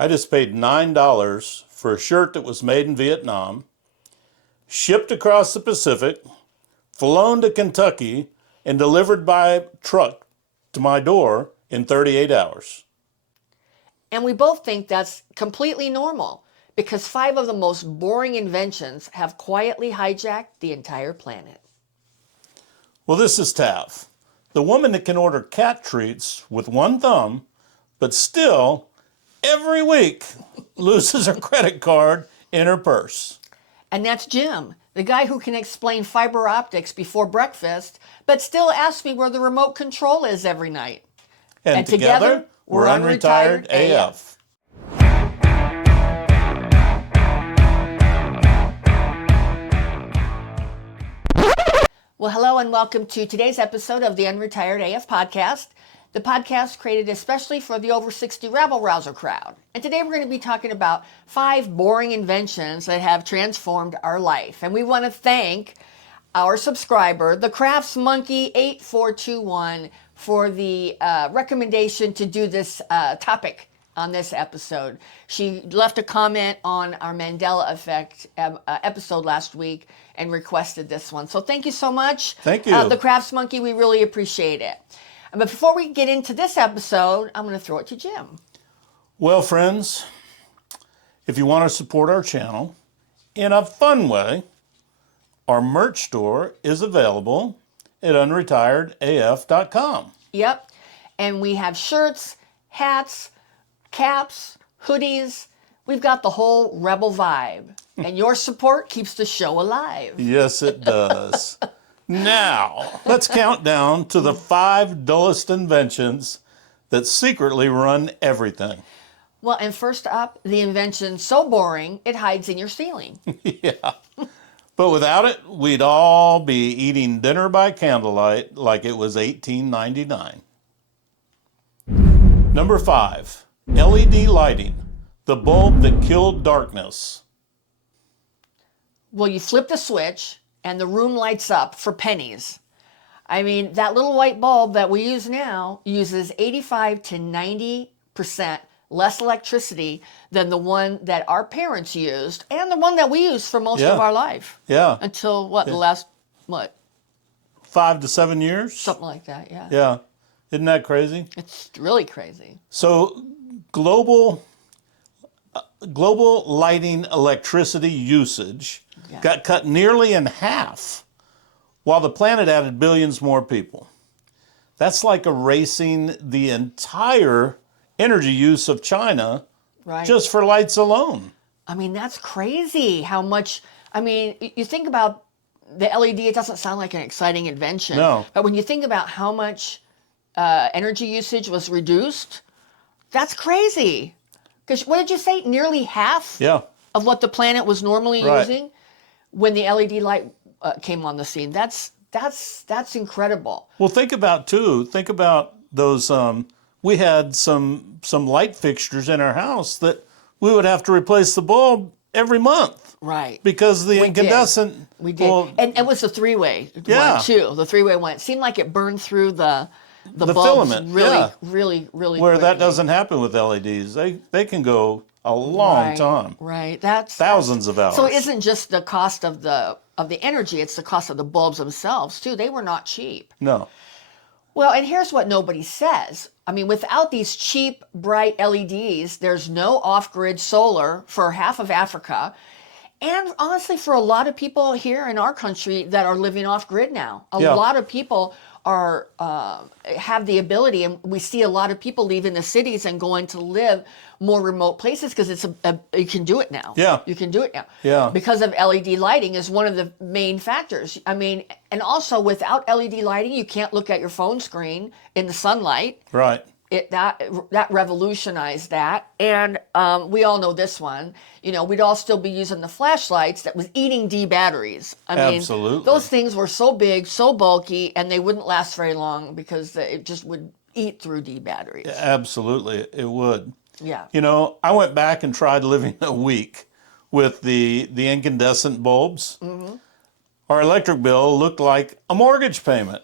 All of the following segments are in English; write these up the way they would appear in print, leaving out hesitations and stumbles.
I just paid $9 for a shirt that was made in Vietnam, shipped across the Pacific, flown to Kentucky, and delivered by truck to my door in 38 hours. And we both think that's completely normal because 5 of the most boring inventions have quietly hijacked the entire planet. Well, this is Tav, the woman that can order cat treats with one thumb, but still, every week, loses her credit card in her purse. And that's Jim, the guy who can explain fiber optics before breakfast, but still asks me where the remote control is every night. And together, we're Unretired AF. Well, hello and welcome to today's episode of the Unretired AF podcast, the podcast created especially for the over 60 rabble-rouser crowd. And today we're going to be talking about 5 boring inventions that have transformed our life. And we want to thank our subscriber, the Crafts Monkey 8421, for the recommendation to do this topic on this episode. She left a comment on our Mandela Effect episode last week and requested this one. So thank you so much. Thank you. The Crafts Monkey, we really appreciate it. But before we get into this episode, I'm going to throw it to Jim. Well, friends, if you want to support our channel in a fun way, our merch store is available at unretiredaf.com. Yep. And we have shirts, hats, caps, hoodies. We've got the whole rebel vibe. And your support keeps the show alive. Yes, it does. Now, let's count down to the 5 dullest inventions that secretly run everything. Well, and first up, the invention so boring, it hides in your ceiling. Yeah. But without it, we'd all be eating dinner by candlelight like it was 1899. Number 5, LED lighting, the bulb that killed darkness. Well, you flip the switch and the room lights up for pennies. I mean, that little white bulb that we use now uses 85 to 90% less electricity than the one that our parents used and the one that we used for most of our life. Yeah. Until the last, 5 to 7 years? Something like that, yeah. Yeah. Isn't that crazy? It's really crazy. So global lighting electricity usage got cut nearly in half, while the planet added billions more people. That's like erasing the entire energy use of China just for lights alone. I mean, that's crazy how much, you think about the LED, it doesn't sound like an exciting invention. No. But when you think about how much energy usage was reduced, that's crazy. Because what did you say? Nearly half of what the planet was normally using when the LED light came on the scene. That's incredible. Well, think about those. We had some light fixtures in our house that we would have to replace the bulb every month. Right. Because the incandescent. We did. Well, and it was the three-way one, too. The three-way one. It seemed like it burned through the bulbs filament, really where quickly. that doesn't happen with LEDs. They can go a long time. Right. Thousands of hours. So it isn't just the cost of the energy, it's the cost of the bulbs themselves, too. They were not cheap. No. Well, and here's what nobody says. I mean, without these cheap, bright LEDs, there's no off-grid solar for half of Africa. And honestly, for a lot of people here in our country that are living off-grid now, a lot of people have the ability, and we see a lot of people leaving the cities and going to live more remote places because you can do it now. Yeah. You can do it now. Yeah. Because of LED lighting is one of the main factors. I mean, and also without LED lighting, you can't look at your phone screen in the sunlight. Right. That revolutionized that. And we all know this one. You know, we'd all still be using the flashlights that was eating D batteries. I mean, Absolutely. those things were so big, so bulky, and they wouldn't last very long because it just would eat through D batteries. Absolutely, it would. Yeah. You know, I went back and tried living a week with the incandescent bulbs. Mm-hmm. Our electric bill looked like a mortgage payment.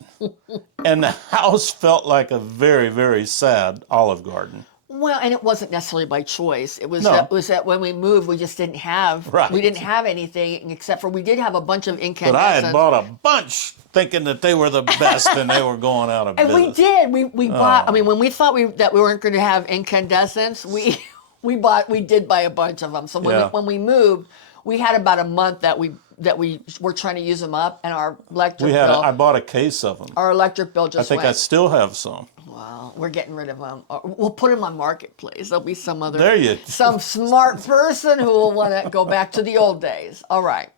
And the house felt like a very, very sad Olive Garden. Well, and it wasn't necessarily by choice. It was No. that when we moved, we just didn't have Right. we didn't have anything except for we did have a bunch of But incandescents. I had bought a bunch thinking that they were the best and they were going out of and business. we did. We bought. I mean, when we thought that we weren't going to have incandescents, we did buy a bunch of them. So when we moved, we had about a month that we were trying to use them up, and our electric bill. I bought a case of them. Our electric bill just I think went. I still have some. Well, we're getting rid of them. We'll put them on Marketplace. There'll be some smart person who will want to go back to the old days. All right.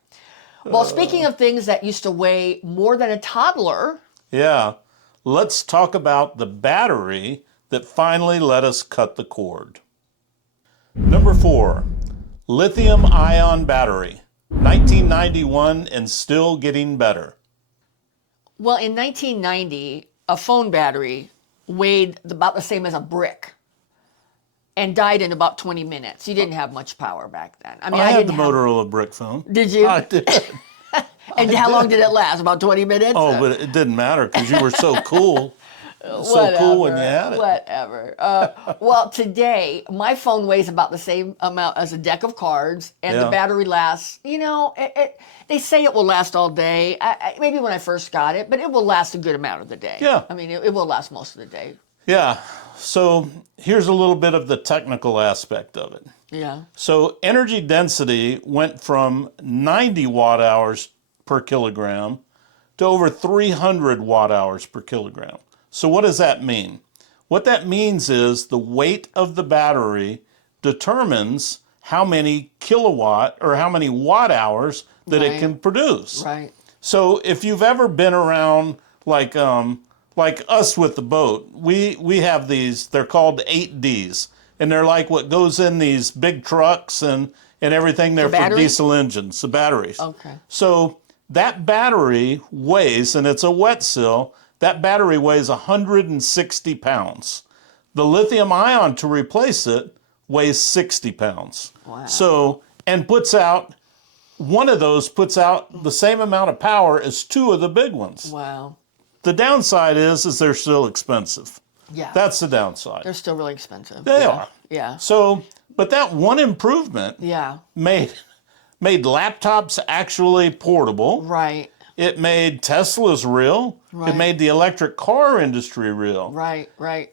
Well, speaking of things that used to weigh more than a toddler. Yeah. Let's talk about the battery that finally let us cut the cord. Number 4, Lithium-Ion Battery. 1991 and still getting better. Well, in 1990, a phone battery weighed about the same as a brick and died in about 20 minutes. You didn't have much power back then. I mean, I had didn't the Motorola brick phone. Did you? I did. And how long did it last? About 20 minutes? Oh, but it didn't matter because you were so cool. So cool when you had it. Whatever. Well, today, my phone weighs about the same amount as a deck of cards, and the battery lasts, they say it will last all day. Maybe when I first got it, but it will last a good amount of the day. Yeah. I mean, it will last most of the day. Yeah. So here's a little bit of the technical aspect of it. Yeah. So energy density went from 90 watt hours per kilogram to over 300 watt hours per kilogram. So what does that mean? What that means is the weight of the battery determines how many kilowatt or how many watt hours that it can produce. Right. So if you've ever been around like us with the boat, we have these, they're called 8Ds, and they're like what goes in these big trucks and everything there for diesel engines, the batteries. Okay. So that battery weighs, and it's a wet seal, that battery weighs 160 pounds. The lithium ion to replace it weighs 60 pounds. Wow. So, and one of those puts out the same amount of power as 2 of the big ones. Wow. The downside is they're still expensive. Yeah. That's the downside. They're still really expensive. They are. Yeah. So, but that one improvement made laptops actually portable. Right. It made Teslas real. Right. It made the electric car industry real. Right.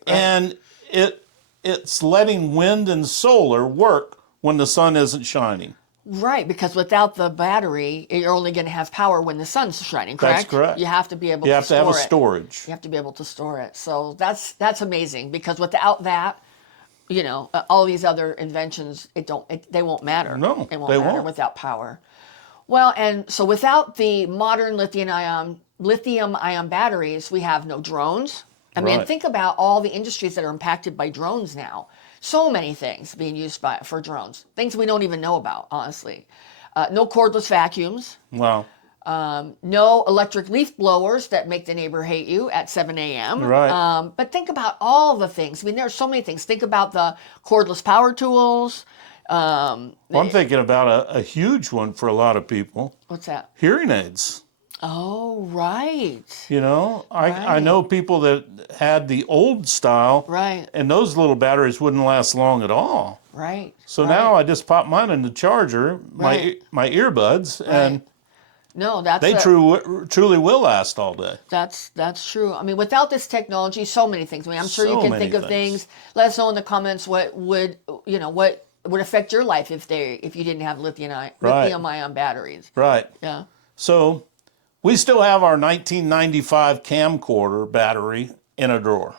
And it's letting wind and solar work when the sun isn't shining. Right, because without the battery, you're only going to have power when the sun's shining, correct? That's correct. You have to be able You to have to have a storage. You have to be able to store it. So that's amazing, because without that, all these other inventions, they won't matter. No, they won't they matter won't. without power. Well, and so without the modern lithium-ion batteries, we have no drones. I mean, Right. think about all the industries that are impacted by drones now. So many things being used for drones, things we don't even know about, honestly. No cordless vacuums. Wow. No electric leaf blowers that make the neighbor hate you at 7 a.m. Right. But think about all the things. I mean, there are so many things. Think about the cordless power tools. Well, I'm thinking about a huge one for a lot of people. What's that? Hearing aids. Oh, right. I know people that had the old style. Right. And those little batteries wouldn't last long at all. Right. So now I just pop mine in the charger, my earbuds, and no, that's truly will last all day. That's true. I mean, without this technology, so many things. I mean, I'm sure you So can many think of things. things. Let us know in the comments what would affect your life if you didn't have lithium-ion batteries. Right. Yeah. So we still have our 1995 camcorder battery in a drawer.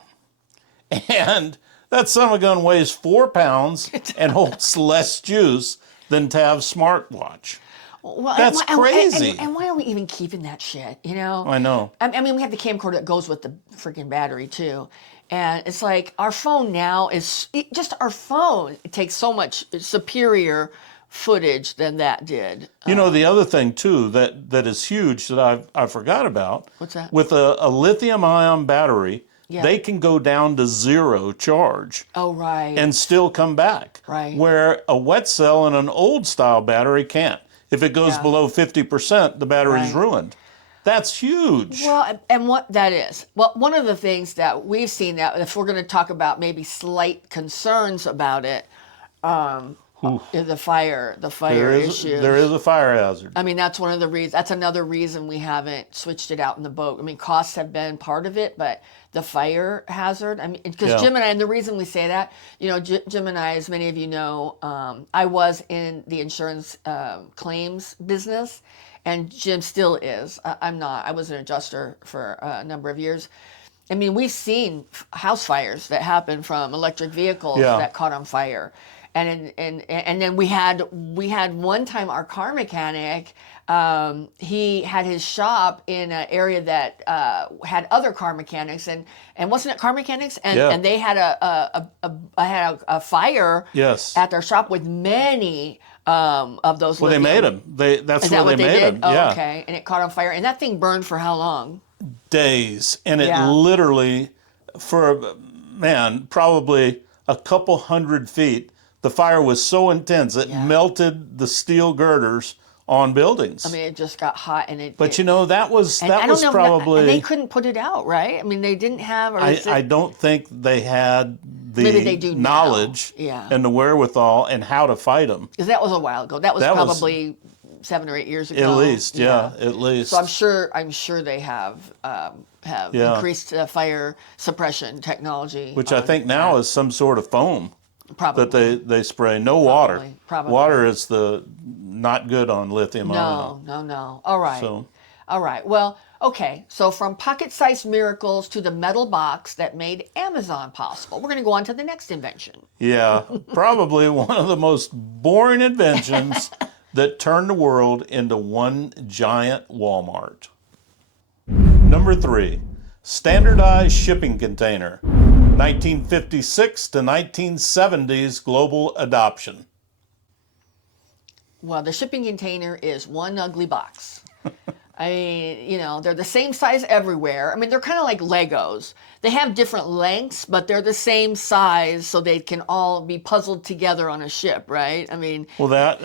And that son of a gun weighs 4 pounds and holds less juice than Tav's smartwatch. Well, That's crazy. And why are we even keeping that shit, I know. I mean, we have the camcorder that goes with the freaking battery, too. And it's like our phone now our phone takes so much superior footage than that did. The other thing, too, that is huge that I forgot about. What's that? With a lithium-ion battery, they can go down to 0 charge. Oh, right. And still come back. Right. Where a wet cell and an old-style battery can't. If it goes below 50%, the battery's ruined. That's huge. Well, and what that is, well, one of the things that we've seen that if we're going to talk about maybe slight concerns about it, is the fire issues. There is a fire hazard. I mean, that's one of the reasons. That's another reason we haven't switched it out in the boat. I mean, costs have been part of it, but the fire hazard. I mean, because Jim and I, and the reason we say that, Jim and I, as many of you know, I was in the insurance claims business, and Jim still is. I'm not. I was an adjuster for a number of years. I mean, we've seen house fires that happen from electric vehicles that caught on fire. And then we had one time our car mechanic, he had his shop in an area that had other car mechanics and wasn't it car mechanics and they had a fire at their shop with many of those. Well, they made them. That's where they made them. Oh, okay, and it caught on fire, and that thing burned for how long? Days, and it literally, probably a couple 100 feet. The fire was so intense it melted the steel girders on buildings. I mean, it just got hot, and it. But that was probably. And they couldn't put it out, right? I mean, they didn't have. I don't think they had the knowledge and the wherewithal and how to fight them. Because that was a while ago. That was probably 7 or 8 years ago. At least, at least. So I'm sure they have increased fire suppression technology, which I think now is some sort of foam. Probably. That they spray. No water. Probably. Water is not good on lithium-ion. No. All right. Well, okay. So from pocket-sized miracles to the metal box that made Amazon possible. We're going to go on to the next invention. Yeah, probably one of the most boring inventions that turned the world into one giant Walmart. Number 3, standardized shipping container. 1956 to 1970s global adoption. Well, the shipping container is one ugly box. I mean, they're the same size everywhere. I mean, they're kind of like Legos. They have different lengths, but they're the same size, so they can all be puzzled together on a ship, right? I mean, well, that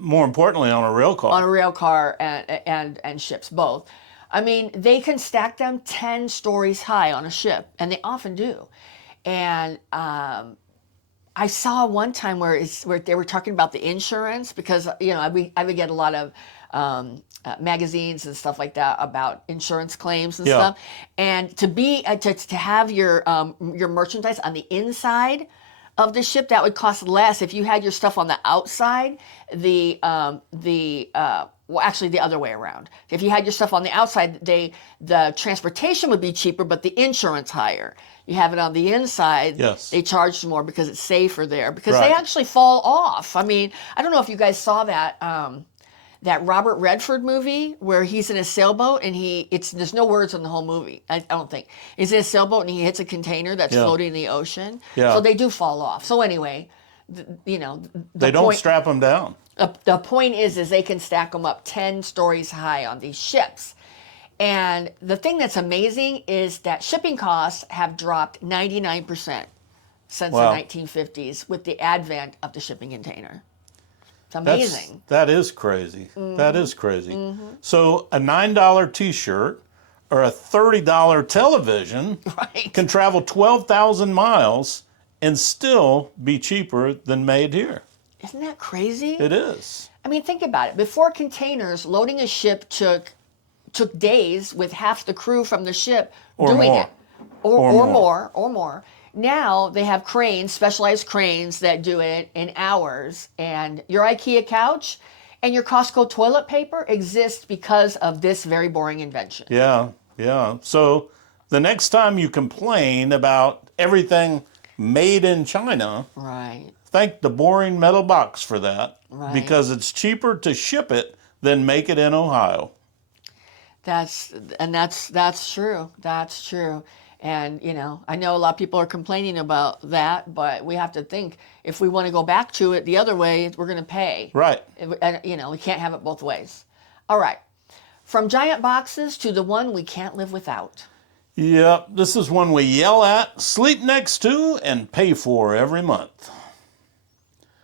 more importantly, on a rail car. On a rail car and ships, both. I mean, they can stack them 10 stories high on a ship, and they often do. And I saw one time where they were talking about the insurance because I would get a lot of magazines and stuff like that about insurance claims and stuff. And to have your merchandise on the inside of the ship, that would cost less if you had your stuff on the outside. Well, actually, the other way around. If you had your stuff on the outside, the transportation would be cheaper, but the insurance higher. You have it on the inside, they charge more because it's safer there, because they actually fall off. I mean, I don't know if you guys saw that that Robert Redford movie where he's in a sailboat and there's no words in the whole movie. I don't think. He's in a sailboat and he hits a container that's floating in the ocean. Yeah. So they do fall off. So anyway, they don't strap them down. The point is they can stack them up 10 stories high on these ships. And the thing that's amazing is that shipping costs have dropped 99% since the 1950s with the advent of the shipping container. It's amazing. That is crazy. Mm-hmm. That is crazy. Mm-hmm. So a $9 T-shirt or a $30 television can travel 12,000 miles and still be cheaper than made here. Isn't that crazy? It is. I mean, think about it. Before containers, loading a ship took days with half the crew from the ship doing it. Or more. Now they have cranes, specialized cranes that do it in hours. And your IKEA couch and your Costco toilet paper exist because of this very boring invention. Yeah. So the next time you complain about everything made in China, thank the boring metal box for that, because it's cheaper to ship it than make it in Ohio. That's true. That's true. And, I know a lot of people are complaining about that, but we have to think if we want to go back to it the other way, we're going to pay. Right. And, we can't have it both ways. All right. From giant boxes to the one we can't live without. Yep. This is one we yell at, sleep next to, and pay for every month.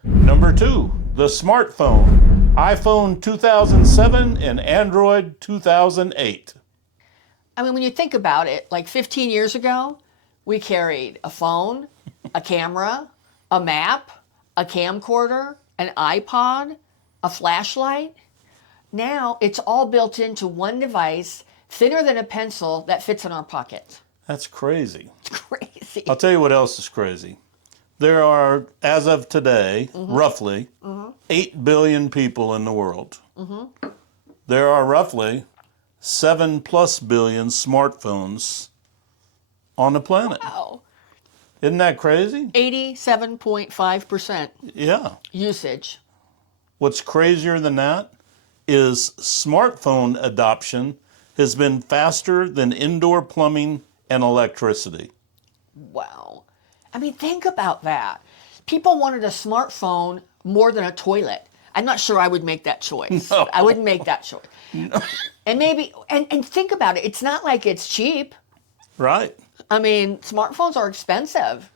Number 2, the smartphone. iPhone 2007 and Android 2008. I mean, when you think about it, like 15 years ago, we carried a phone, a camera, a map, a camcorder, an iPod, a flashlight. Now it's all built into one device, thinner than a pencil, that fits in our pocket. That's crazy. It's crazy. I'll tell you what else is crazy. There are, as of today, roughly 8 billion people in the world. There are roughly 7+ billion smartphones on the planet. Wow. Isn't that crazy? 87.5% Yeah. usage. What's crazier than that is smartphone adoption has been faster than indoor plumbing and electricity. Wow. I mean, think about that. People wanted a smartphone more than a toilet. I'm not sure I would make that choice. No. I wouldn't make that choice. No. And maybe, and think about it. It's not like it's cheap. Right. I mean, smartphones are expensive.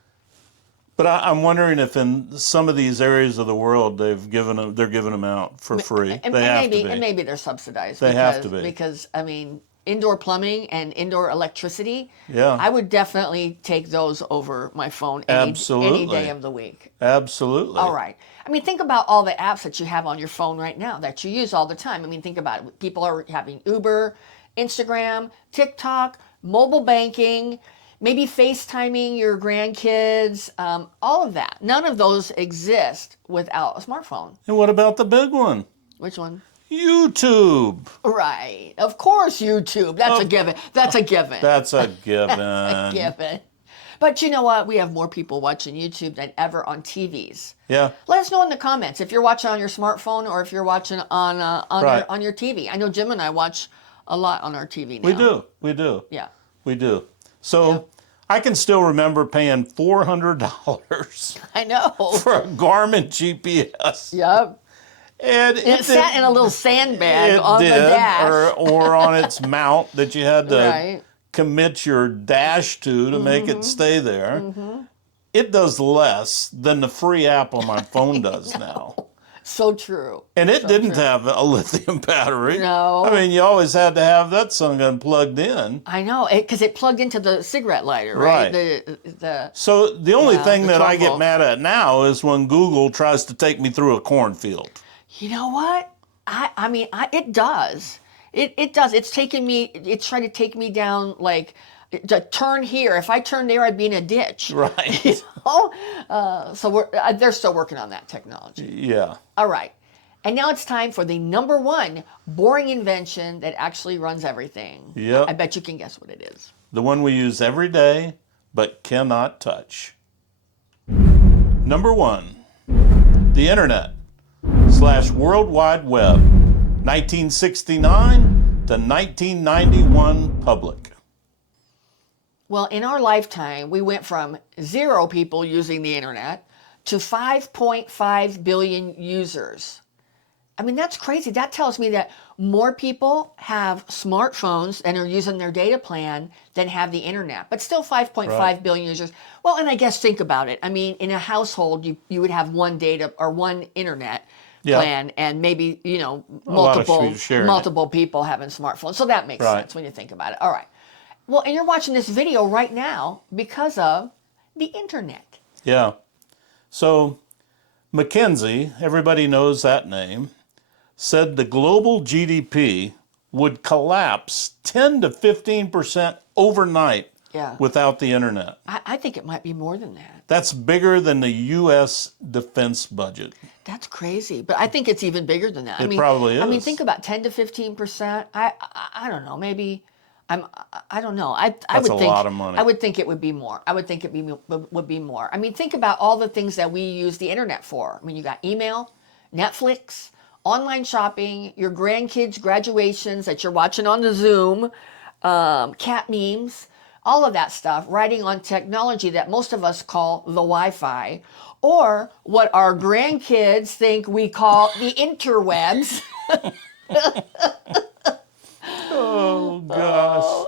But I'm wondering if in some of these areas of the world they're giving them out for free. And They have to maybe, be. and maybe they're subsidized. They have to be. Because, I mean, indoor plumbing and indoor electricity, Yeah. I would definitely take those over my phone any day of the week. Absolutely. All right. I mean, think about all the apps that you have on your phone right now that you use all the time. I mean, think about it. People are having Uber, Instagram, TikTok, mobile banking, maybe FaceTiming your grandkids, all of that. None of those exist without a smartphone. And what about the big one? Which one? YouTube. Right. Of course, YouTube. That's a given. That's a given. That's a given. That's a given. But you know what? We have more people watching YouTube than ever on TVs. Yeah. Let us know in the comments if you're watching on your smartphone or if you're watching on Right. on your TV. I know Jim and I watch a lot on our TV now. We do. Yeah. We do. So I can still remember paying $400 I know. for a Garmin GPS. Yep. And It sat in a little sandbag on the dash. or on its mount that you had to Right. commit your dash to make it stay there. It does less than the free app on my phone does now. So true. And it didn't have a lithium battery. No. I mean, you always had to have that son gun plugged in. I know, because it plugged into the cigarette lighter, right? Right. So the only thing the that I 12 get volt. mad at now is when Google tries to take me through a cornfield. You know what? I mean, it does. It does. It's trying to take me down, like, to turn here. If I turned there, I'd be in a ditch. Right. You know? So they're still working on that technology. Yeah. All right. And now it's time for the number one boring invention that actually runs everything. Yep. I bet you can guess what it is. The one we use every day, but cannot touch. Number one, the internet / World Wide Web, 1969 to 1991 public. Well, in our lifetime, we went from 0 people using the internet to 5.5 billion users. I mean, that's crazy. That tells me that more people have smartphones and are using their data plan than have the internet, but still 5.5 billion users. Well, and I guess think about it. I mean, in a household, you would have one data or one internet plan and maybe, you know, multiple people having smartphones. So that makes sense when you think about it. All right. Well, and you're watching this video right now because of the internet. Yeah. So McKinsey, everybody knows that name, said the global GDP would collapse 10 to 15% overnight without the internet. I think it might be more than that. That's bigger than the U.S. defense budget. That's crazy, but I think it's even bigger than that. It probably is. I mean, think about 10 to 15%. I don't know. Maybe I don't know. I That's would a think, lot of money. I would think it would be more. I would think it would be more. I mean, think about all the things that we use the internet for. I mean, you got email, Netflix, online shopping, your grandkids' graduations that you're watching on the Zoom, cat memes, all of that stuff, riding on technology that most of us call the Wi-Fi, or what our grandkids think we call the interwebs. Oh, gosh.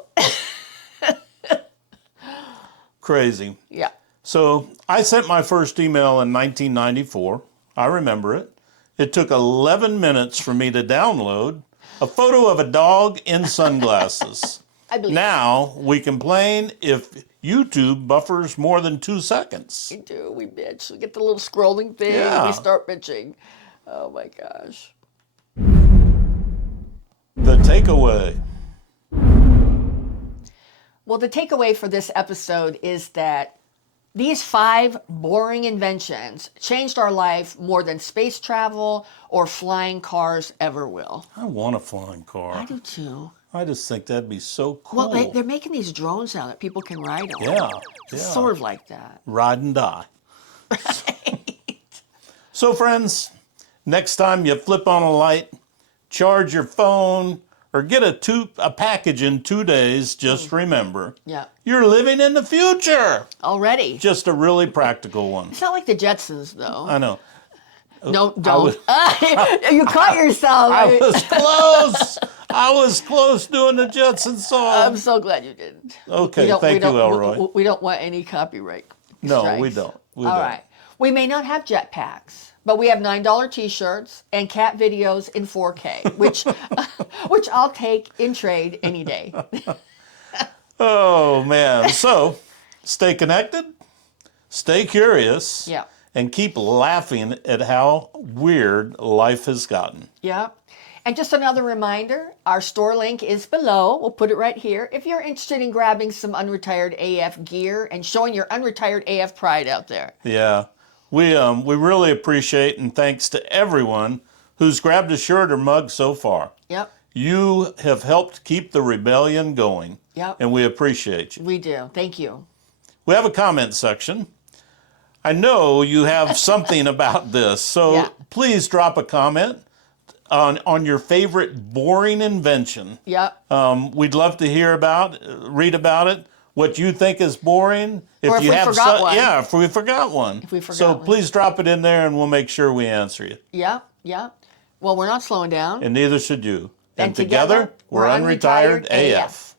Crazy. Yeah. So I sent my first email in 1994. I remember it. It took 11 minutes for me to download a photo of a dog in sunglasses. I believe Now we complain if YouTube buffers more than 2 seconds. we do. We bitch. We get the little scrolling thing and Yeah. we start bitching. Oh my gosh. The takeaway. Well, the takeaway for this episode is that these 5 boring inventions changed our life more than space travel or flying cars ever will. I want a flying I car. do too. I just think that'd be so cool. Well, they're making these drones now that people can ride on. Yeah, It's yeah. sort of like that. Ride and die. So, friends, next time you flip on a light, charge your phone, or get a package in 2 days, just remember, Yeah. you're living in the future. Already. Just a really practical one. It's not like the Jetsons, though. I know. No, don't. You caught yourself. I was close. I was close doing the Jetson song. I'm so glad you didn't. Okay, thank you, Elroy. We don't want any copyright No, strikes. we don't. We All don't. right. We may not have jetpacks, but we have $9 T-shirts and cat videos in 4K, which I'll take in trade any day. Oh, man. So, stay connected, stay curious, Yeah. and keep laughing at how weird life has gotten. Yeah. And just another reminder, our store link is below. We'll put it right here. If you're interested in grabbing some Unretired AF gear and showing your Unretired AF pride out there. Yeah. We really appreciate and thanks to everyone who's grabbed a shirt or mug so far. Yep. You have helped keep the rebellion going. Yep. And we appreciate you. We do. Thank you. We have a comment section. I know you have something about this, so Yeah. please drop a comment on your favorite boring invention. Yep. We'd love to read about it, what you think is boring. Or if we forgot one. Yeah, if we forgot one. If we forgot so one. please drop it in there and we'll make sure we answer you. Yep. Yep. Well, we're not slowing down. And neither should you. And together, we're Unretired AF.